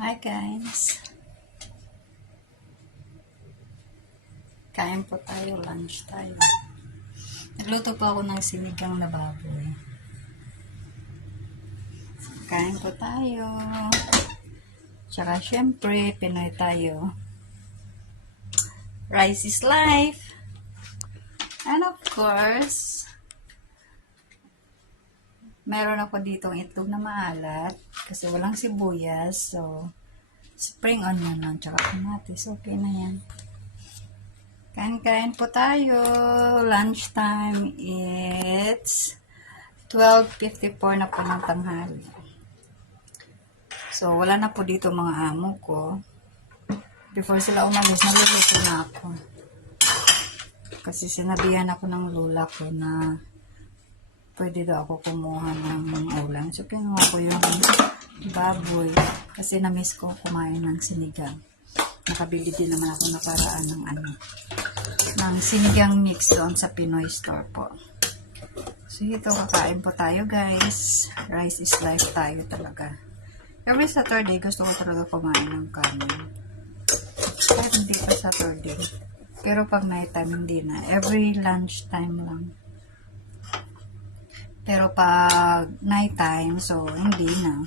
Hi guys, kain po tayo, lunch tayo. Nagluto po ako ng sinigang na baboy. Kain po tayo. Tsaka syempre, Pinoy tayo. Rice is life. And of course, meron ako ditong itlog na maalat kasi walang sibuyas. So, spring onion lang tsaka kamatis. Okay na yan. Kain-kain po tayo. Lunchtime, it's 12:54 na po ng tanghali. So, wala na po dito mga amo ko. Before sila umalis, naluluto na ako. Kasi sinabihan ako ng lola ko na pwede daw ako kumuha ng ulam. So, kinuha ko yung baboy. Kasi na-miss ko kumain ng sinigang. Nakabili din naman ako nakaraan ng sinigang mix doon sa Pinoy store po. So, ito, kakain po tayo guys. Rice is life tayo talaga. Every Saturday, gusto ko talaga kumain ng kanin. Kahit hindi pa Saturday. Pero pag night time, hindi na. Every lunch time lang. Pero pag night time, so hindi na.